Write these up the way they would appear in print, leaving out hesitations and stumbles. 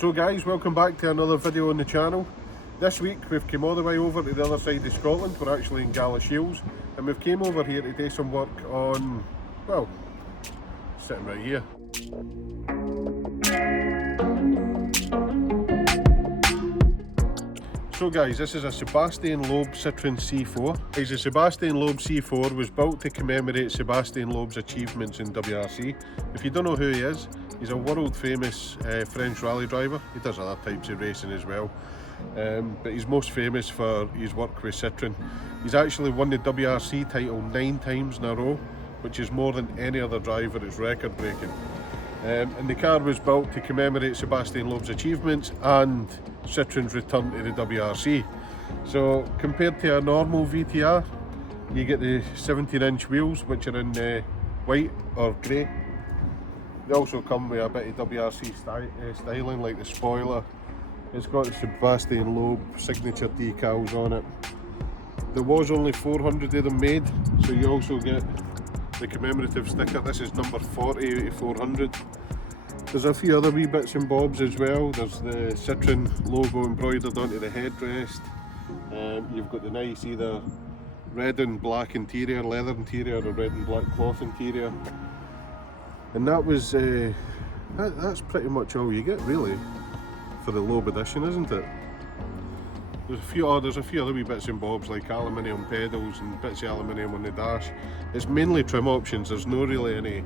So guys, welcome back to another video on the channel. This week we've come all the way over to the other side of Scotland. We're actually in Galashiels and we've came over here to do some work on, well, sitting right here. So guys, this is a Sebastian Loeb Citroen C4. The Sebastian Loeb C4 was built to commemorate Sebastian Loeb's achievements in WRC. If you don't know who he is, he's a world famous French rally driver. He does other types of racing as well. But he's most famous for his work with Citroen. He's actually won the WRC title 9 times in a row, which is more than any other driver. It's record breaking. And the car was built to commemorate Sebastian Loeb's achievements and Citroen's return to the WRC. So compared to a normal VTR, you get the 17-inch wheels, which are in white or grey. They also come with a bit of WRC styling, like the spoiler. It's got the Sebastian Loeb signature decals on it. There was only 400 of them made, so you also get the commemorative sticker. This is number 40 out of 400. There's a few other wee bits and bobs as well. There's the Citroen logo embroidered onto the headrest. You've got the nice either red and black interior, leather interior, or red and black cloth interior. And that was that's pretty much all you get really for the Loeb edition, isn't it? There's a few other wee bits and bobs like aluminium pedals and bits of aluminium on the dash. It's mainly trim options. There's no really any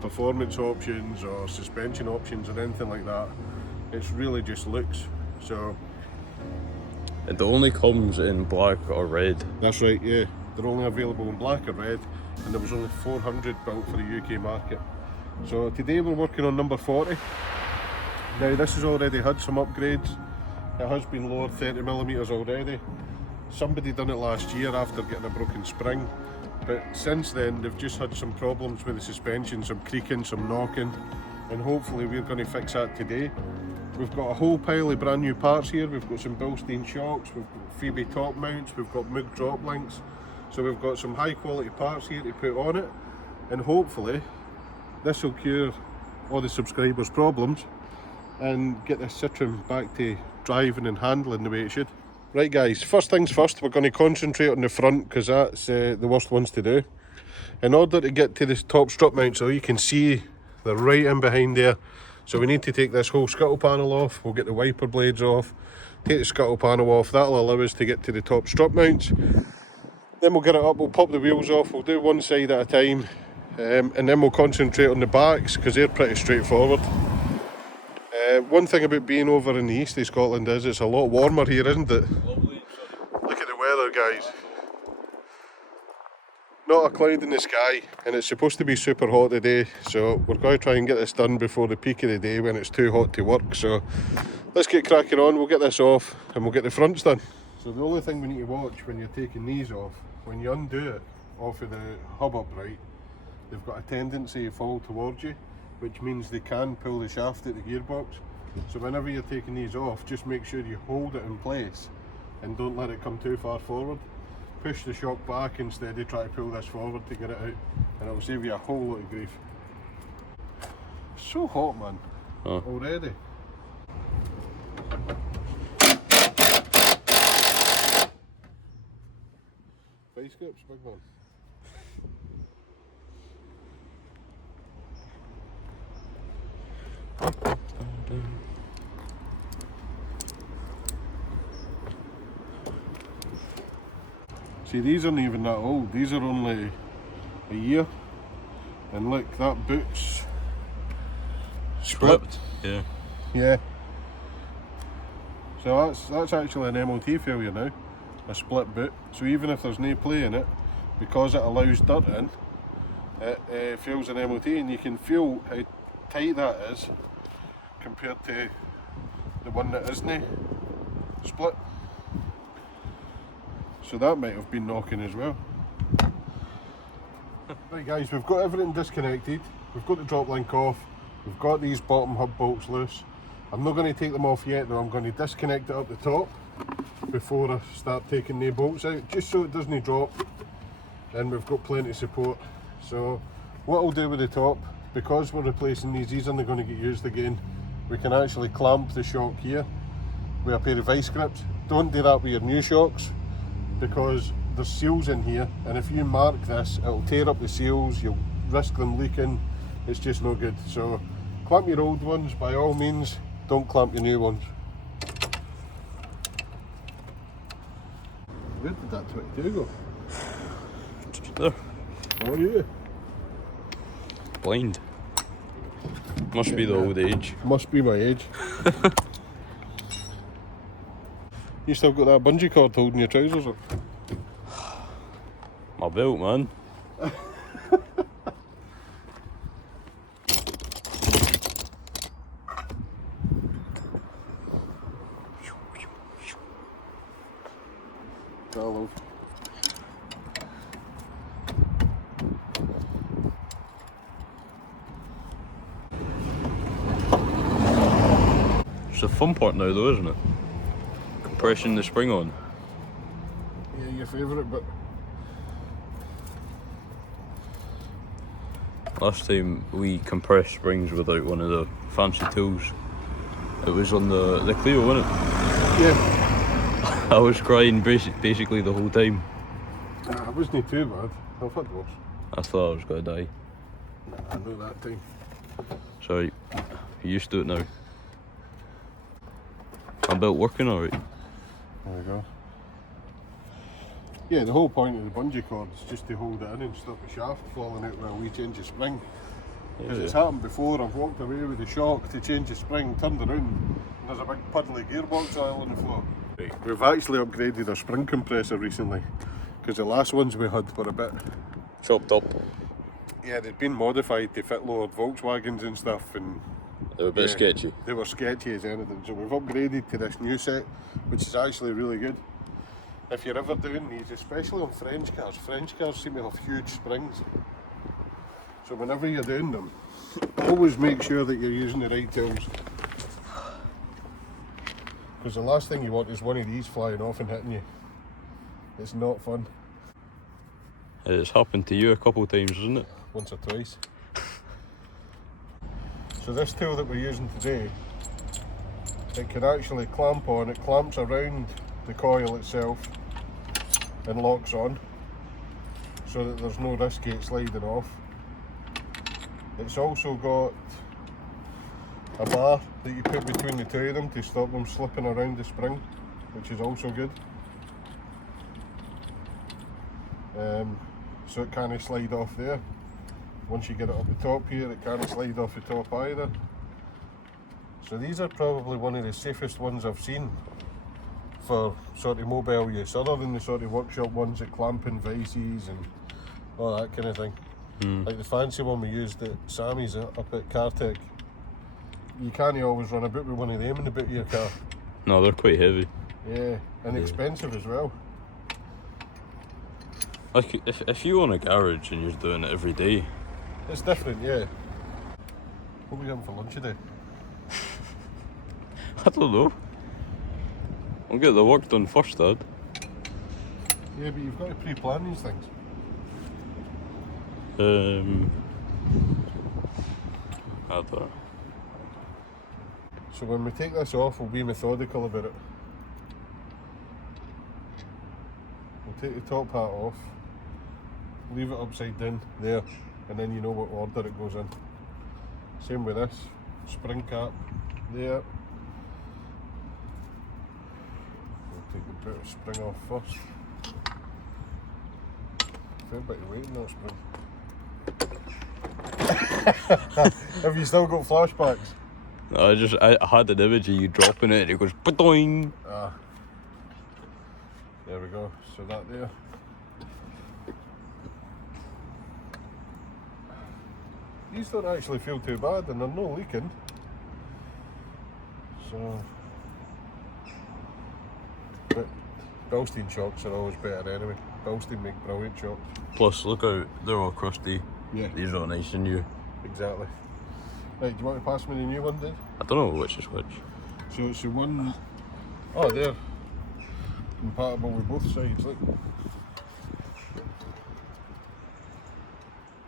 performance options or suspension options or anything like that. It's really just looks. So it only comes in black or red. That's right, yeah. They're only available in black or red, and there was only 400 built for the UK market. So today we're working on number 40. Now this has already had some upgrades. It has been lowered 30mm already. Somebody done it last year after getting a broken spring, but since then they've just had some problems with the suspension, some creaking, some knocking, and hopefully we're going to fix that today. We've got a whole pile of brand new parts here. We've got some Bilstein shocks, we've got Phoebe top mounts, we've got Moog drop links, so we've got some high quality parts here to put on it, and hopefully this will cure all the subscribers' problems and get this Citroen back to driving and handling the way it should. Right guys, first things first, we're going to concentrate on the front because that's the worst ones to do. In order to get to this top strut mount, so you can see they're right in behind there, so we need to take this whole scuttle panel off. We'll get the wiper blades off, take the scuttle panel off. That'll allow us to get to the top strut mounts. Then we'll get it up, we'll pop the wheels off, we'll do one side at a time, and then we'll concentrate on the backs because they're pretty straightforward. One thing about being over in the east of Scotland is it's a lot warmer here, isn't it? Lovely. Look at the weather guys. Not a cloud in the sky, and it's supposed to be super hot today, so we're going to try and get this done before the peak of the day when it's too hot to work. So let's get cracking on, we'll get this off and we'll get the fronts done. So the only thing we need to watch when you're taking these off, when you undo it off of the hub upright, they've got a tendency to fall towards you, which means they can pull the shaft at the gearbox. So whenever you're taking these off, just make sure you hold it in place and don't let it come too far forward. Push the shock back instead of try to pull this forward to get it out, and it'll save you a whole lot of grief. So hot, man, already. Vice grips, big one. See, these aren't even that old, these are only a year, and look, that boot's split. Yeah. So that's actually an MOT failure now, a split boot. So even if there's no play in it, because it allows dirt in, it fails an MOT, and you can feel how tight that is compared to the one that isn't split. So that might have been knocking as well. Right guys, we've got everything disconnected, we've got the drop link off, we've got these bottom hub bolts loose. I'm not going to take them off yet though, I'm going to disconnect it up the top before I start taking the bolts out, just so it doesn't drop, and we've got plenty of support. So what I'll do with the top, because we're replacing these aren't going to get used again, we can actually clamp the shock here with a pair of vice grips. Don't do that with your new shocks, because there's seals in here, and if you mark this, it'll tear up the seals, you'll risk them leaking. It's just no good. So clamp your old ones by all means, don't clamp your new ones. Where did that 22 go? There. Oh yeah. Blind. Must be the old age. Must be my age. You still got that bungee cord holding your trousers up? My belt, man. Hello. It's the fun part now though, isn't it? Compressing the spring on. Yeah, your favourite bit. Last time we compressed springs without one of the fancy tools, it was on the Clio, wasn't it? Yeah. I was crying basically the whole time. Nah, it wasn't too bad. I've had worse. I thought I was going to die. Nah, I know that time. Sorry, you used to it now. I'm belt working alright. There we go. Yeah, the whole point of the bungee cord is just to hold it in and stop the shaft falling out while we change the spring. Because it's happened before, I've walked away with the shock to change the spring, turned around, and there's a big puddly gearbox oil on the floor. Right. We've actually upgraded our spring compressor recently, because the last ones we had were a bit... Chopped up. Yeah, they'd been modified to fit lowered Volkswagens and stuff, and They were a bit sketchy. they were sketchy as anything. So we've upgraded to this new set, which is actually really good. If you're ever doing these, especially on French cars seem to have huge springs. So whenever you're doing them, always make sure that you're using the right tools. Because the last thing you want is one of these flying off and hitting you. It's not fun. It's happened to you a couple of times, isn't it? Once or twice. So this tool that we're using today, it can actually clamp on. It clamps around the coil itself and locks on, so that there's no risk of it sliding off. It's also got a bar that you put between the two of them to stop them slipping around the spring, which is also good. So it can't slide off there. Once you get it up the top here, it can't slide off the top either. So these are probably one of the safest ones I've seen for sort of mobile use, other than the sort of workshop ones that clamp in vices and all that kind of thing. Like the fancy one we used at Sammy's up at Cartech. You can't always run about with one of them in the boot of your car. No, they're quite heavy. Yeah, and expensive as well. Like, if you own a garage and you're doing it every day, It's different, yeah. What are we having for lunch today? I don't know. I'll get the work done first, Dad. Yeah, but you've got to pre-plan these things. I don't know. So when we take this off, we'll be methodical about it. We'll take the top hat off, leave it upside down there, and then you know what order it goes in. Same with this, spring cap there. We'll take the bit of spring off first. Fair bit of weight in that spring. Have you still got flashbacks? I had an image of you dropping it and it goes ba-doing. Ah. There we go, so that there. These don't actually feel too bad and they're no leaking. So, but Bilstein shocks are always better anyway. Bilstein make brilliant shocks. Plus, look out, they're all crusty. Yeah. These are nice and new. Exactly. Right, do you want to pass me the new one, Dave? I don't know which is which. So it's the one, oh there, compatible with both sides, look.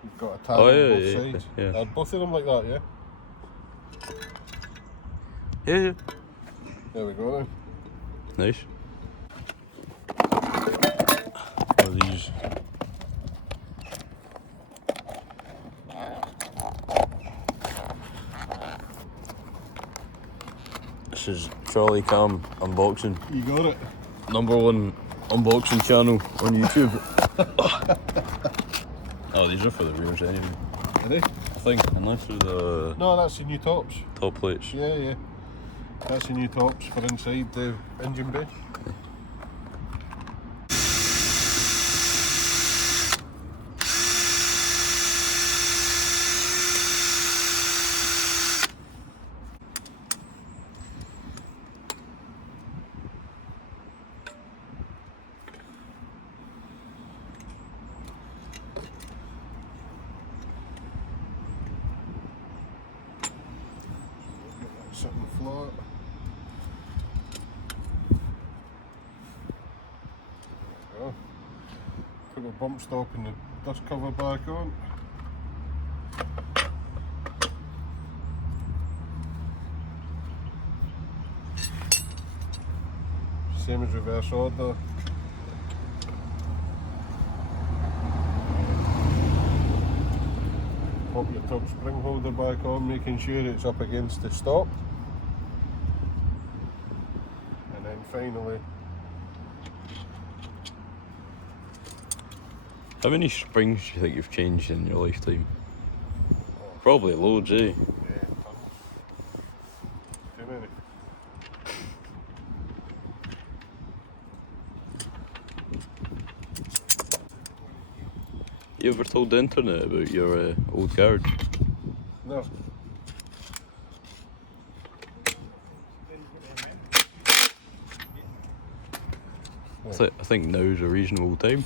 You've got a tab on both sides. Yeah. Are both of them like that, yeah? Yeah. There we go then. Nice. What are these? This is Trolley Cam Unboxing. You got it. #1 unboxing channel on YouTube. Oh, these are for the rears anyway. Are they? I think, unless they're the No, that's the new tops. top plates. Yeah, yeah. That's the new tops for inside the engine bay. Sitting flat. Oh. Put the bump stop and the dust cover back on. Same as reverse order. Pop your top spring holder back on, making sure it's up against the stop. And then finally, How many springs do you think you've changed in your lifetime? Probably loads, eh? yeah, tons. Too many. You ever told the internet about your old garage? No. I think now's a reasonable time.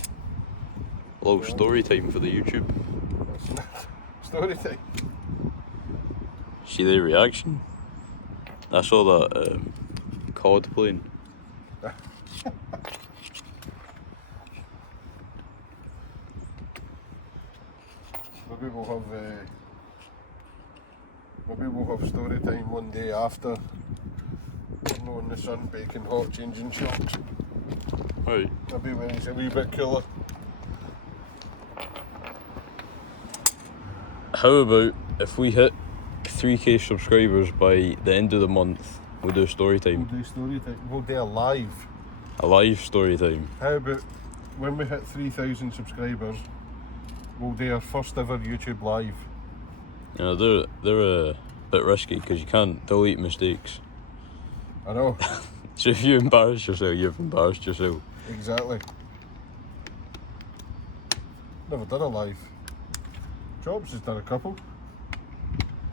A little story time for the YouTube. That's not story time. See their reaction? I saw that COD plane. Maybe we'll have story time one day after we're not in the sun baking hot changing shocks. Right. Maybe when it's a wee bit cooler. How about if we hit 3k subscribers by the end of the month, we'll do story We'll time. do story time. We'll do a live. A live story time. How about when we hit 3,000 subscribers, we'll do our first ever YouTube live. You know, they're a bit risky because you can't delete mistakes. I know. So if you embarrass yourself, you've embarrassed yourself. Exactly. Never done a live. Jobs has done a couple.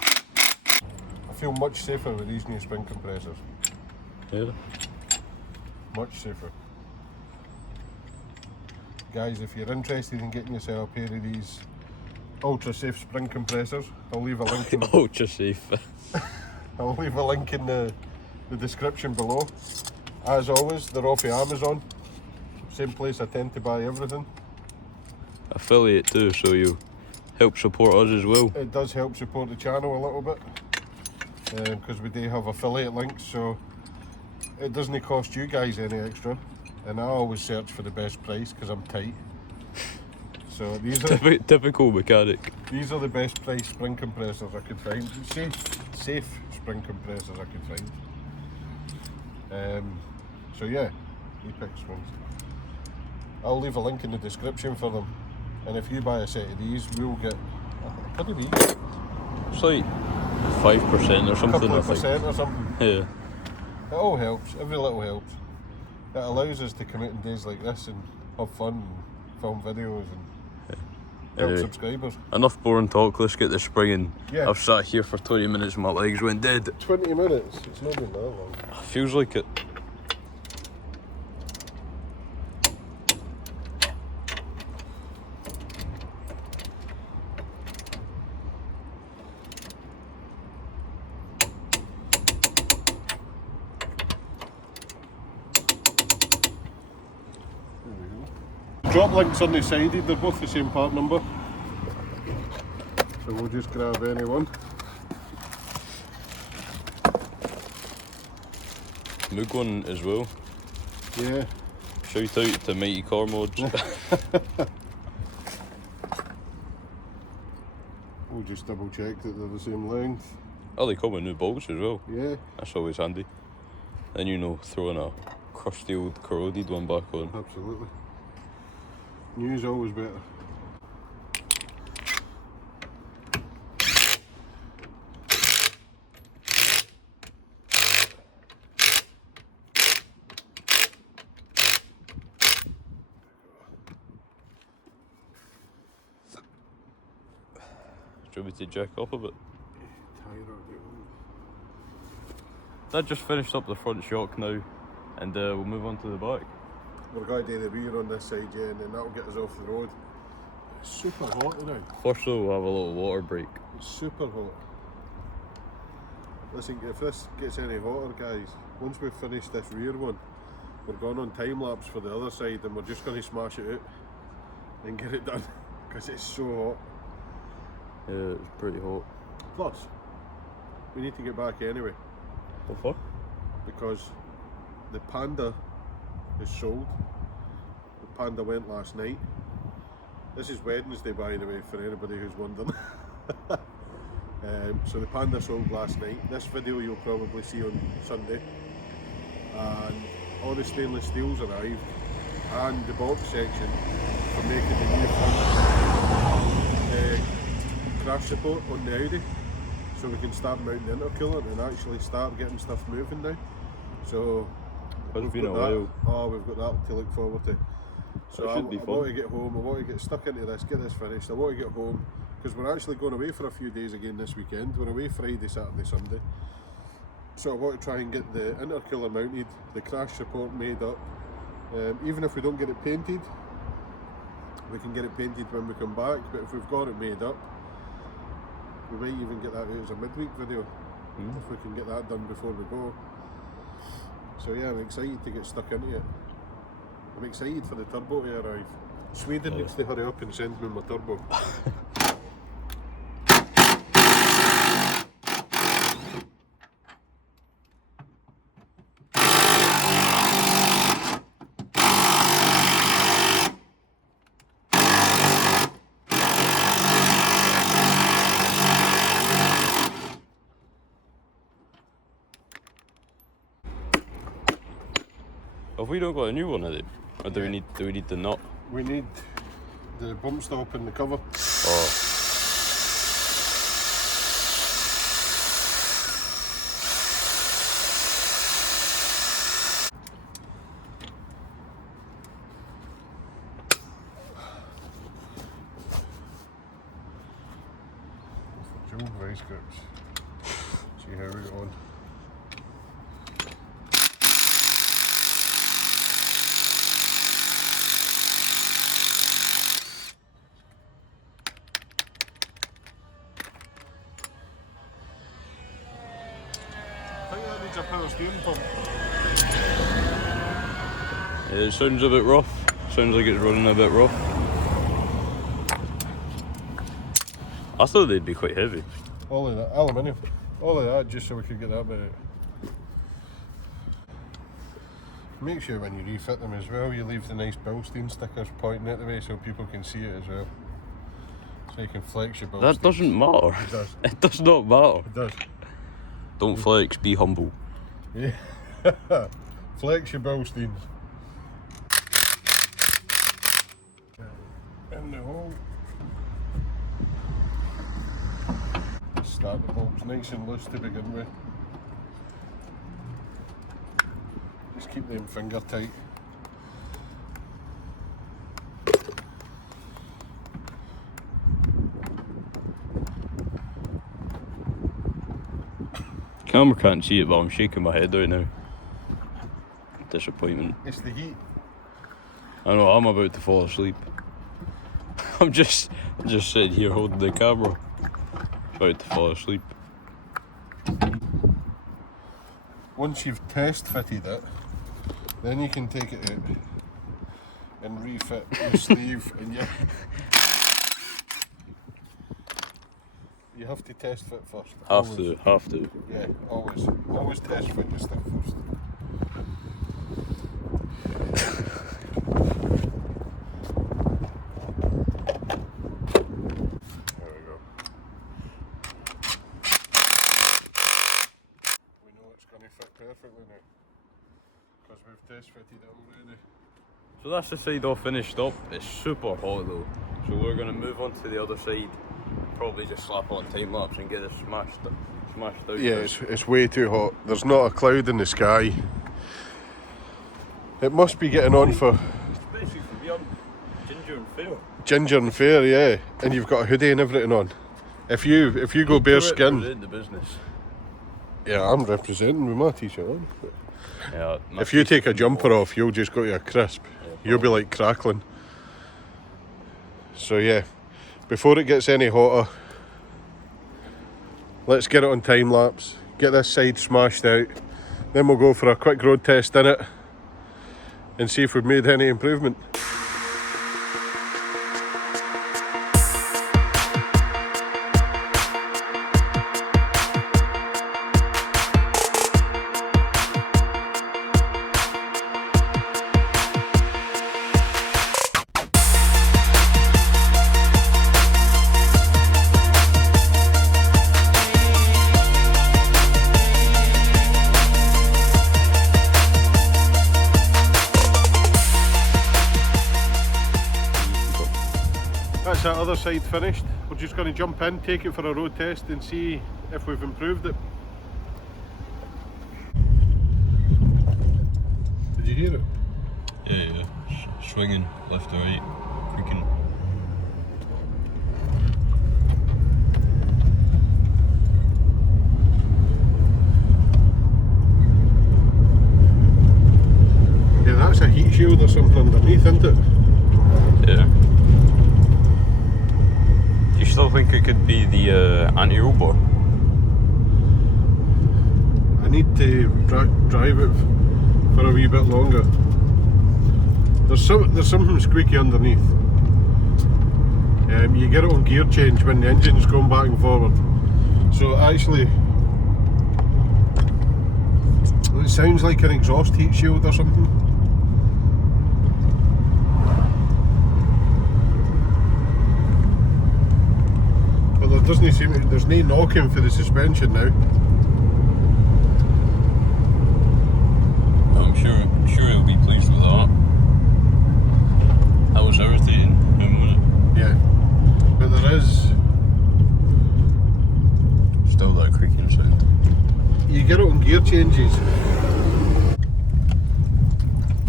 I feel much safer with these new spring compressors. Yeah. Much safer. Guys, if you're interested in getting yourself a pair of these ultra safe spring compressors, I'll leave a link in Ultra safe. I'll leave a link in the description below. As always, they're off of Amazon. Same place I tend to buy everything. Affiliate too, so you help support us as well. It does help support the channel a little bit because we do have affiliate links, so it doesn't cost you guys any extra. And I always search for the best price because I'm tight. So these are Typical mechanic. these are the best price spring compressors I could find. Safe spring compressors I could find. So yeah, Apex ones. I'll leave a link in the description for them. And if you buy a set of these, we'll get what are these? It's like 5% or something. Couple I of think. percent or something. Yeah. It all helps. Every little helps. It allows us to come out on days like this and have fun and film videos and help Anyway, subscribers. enough boring talk. Let's get the springing. Yeah. I've sat here for 20 minutes and my legs went dead. 20 minutes. It's not been that long. Feels like it. Drop links on the side, they're both the same part number. So we'll just grab any one. Moog one as well. Yeah. Shout out to Mighty Car Mods. We'll just double check that they're the same length. Oh, they come with new bolts as well. Yeah. That's always handy. Then you know, throwing a crusty old corroded one back on. Absolutely. New is always better. Do you want me to jack up a bit? Tire That just finished up the front shock now, and we'll move on to the back. We're going to do the rear on this side, yeah, and then that'll get us off the road. It's super hot today. First though, we'll have a little water break. It's super hot. Listen, if this gets any hotter, guys, once we've finished this rear one, we're going on time lapse for the other side, and we're just going to smash it out and get it done because it's so hot. Yeah, it's pretty hot. Plus, we need to get back anyway. What for? Because the Panda is sold. The Panda went last night. This is Wednesday, by the way, for anybody who's wondering. So the Panda sold last night. This video you'll probably see on Sunday. And all the stainless steel's arrived, and the box section for making the new front crash support on the Audi, so we can start mounting the intercooler and actually start getting stuff moving now. So It's been a while. Oh, we've got that to look forward to. So I want to get home, I want to get stuck into this, get this finished. I want to get home because we're actually going away for a few days again this weekend. We're away Friday, Saturday, Sunday. So I want to try and get the intercooler mounted, the crash support made up. Even if we don't get it painted, we can get it painted when we come back, but if we've got it made up, we might even get that out as a midweek video, if we can get that done before we go. So yeah, I'm excited to get stuck into it. I'm excited for the turbo to arrive. Sweden needs to hurry up and send me my turbo. Have we not got a new one of it? Or do we need the nut? We need the bump stop and the cover. Oh. Dual vice grips. See how we get on. I think that needs a power steering pump. Yeah, it sounds a bit rough. Sounds like it's running a bit rough. I thought they'd be quite heavy. All of that, aluminium. All of that just so we could get that bit out. Make sure when you refit them as well, you leave the nice Bilstein stickers pointing out the way so people can see it as well. So you can flex your Bilstein. That doesn't matter. It does. It does not matter. It does. Don't flex, be humble. Yeah. Flex your Bilsteins. In the hole. Start the bolts nice and loose to begin with. Just keep them finger tight. Camera can't see it, but I'm shaking my head right now. Disappointment. It's the heat. I know, I'm about to fall asleep. I'm just sitting here holding the camera. About to fall asleep. Once you've test fitted it, then you can take it out and refit the sleeve, and you have to test fit first. Have to. Yeah, always test fit your stuff first. going to fit perfectly now, because we've test fitted it already. So that's the side all finished up. It's super hot though, so we're going to move on to the other side. Probably just slap on time lapse and get it smashed out. Yeah, it's way too hot. There's not a cloud in the sky. It must be getting on for Especially from young ginger and fair. ginger and fair, yeah. And you've got a hoodie and everything on. If you go bare skin, The business. yeah, I'm representing with my t-shirt on. Yeah. If you take a jumper off, you'll just go to a crisp. You'll be like crackling. So yeah, before it gets any hotter, let's get it on time lapse, get this side smashed out, then we'll go for a quick road test in it and see if we've made any improvement. That's that other side finished. We're just going to jump in, take it for a road test and see if we've improved it. Did you hear it? Yeah. Swinging left to right, creaking. Yeah, that's a heat shield or something underneath, isn't it? Yeah. Do you still think it could be the anti-roll bar? I need to drive it for a wee bit longer. There's something squeaky underneath. You get it on gear change when the engine's going back and forward. So actually, it sounds like an exhaust heat shield or something. But there doesn't seem to, there's no knocking for the suspension now. I'm sure he'll be pleased with that. That was irritating him, wasn't it? Yeah, but there is. Still that creaking sound. You get it on gear changes.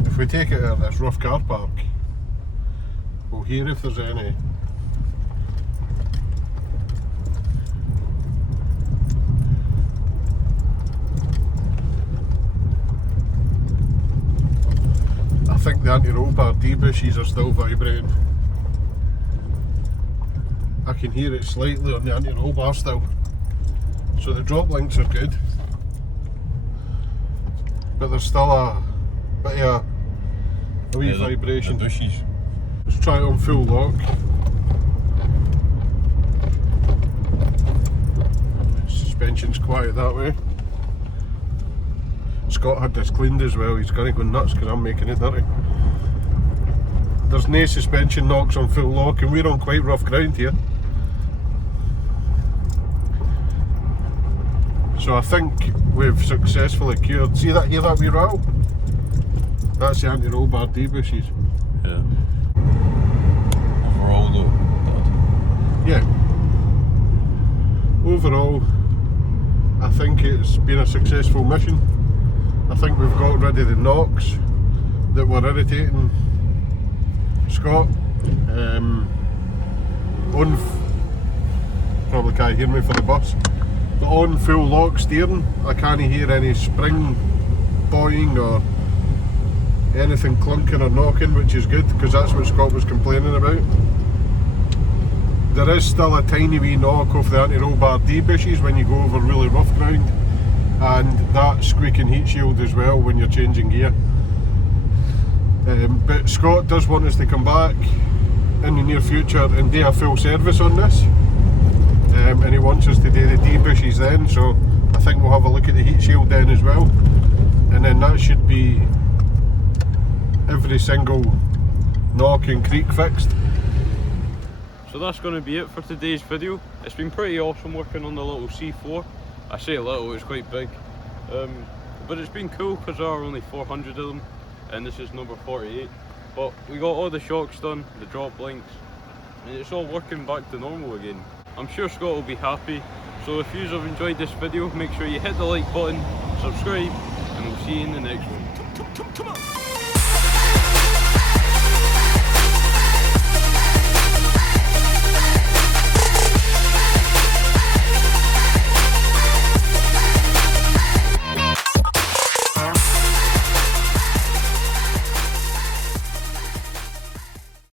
If we take it out of this rough car park, we'll hear if there's any. I think the anti-roll bar D-bushes are still vibrating. I can hear it slightly on the anti-roll bar still. So the drop links are good. But there's still a bit of a wee vibration. The bushes. Let's try it on full lock. Suspension's quiet that way. Scott had this cleaned as well, he's going to go nuts because I'm making it dirty. There's no suspension knocks on full lock and we're on quite rough ground here. So I think we've successfully cured. See that, hear that wee rattle? That's the anti-roll bar D-bushes. Yeah. Overall though, bad. Yeah. Overall, I think it's been a successful mission. I think we've got rid of the knocks that were irritating Scott. Probably can't hear me for the bus. But on full lock steering, I can't hear any spring boying or anything clunking or knocking, which is good because that's what Scott was complaining about. There is still a tiny wee knock off the anti-roll bar D-bushes when you go over really rough ground, and that squeaking heat shield as well when you're changing gear. But Scott does want us to come back in the near future and do a full service on this, and he wants us to do the D-bushes then, so I think we'll have a look at the heat shield then as well, and then that should be every single knock and creak fixed. So that's going to be it for today's video. It's been pretty awesome working on the little C4. I say little, it's quite big. but it's been cool because there are only 400 of them, and this is number 48. But we got all the shocks done, the drop links, and it's all working back to normal again. I'm sure Scott will be happy. So if you have enjoyed this video, make sure you hit the like button, subscribe, and we'll see you in the next one.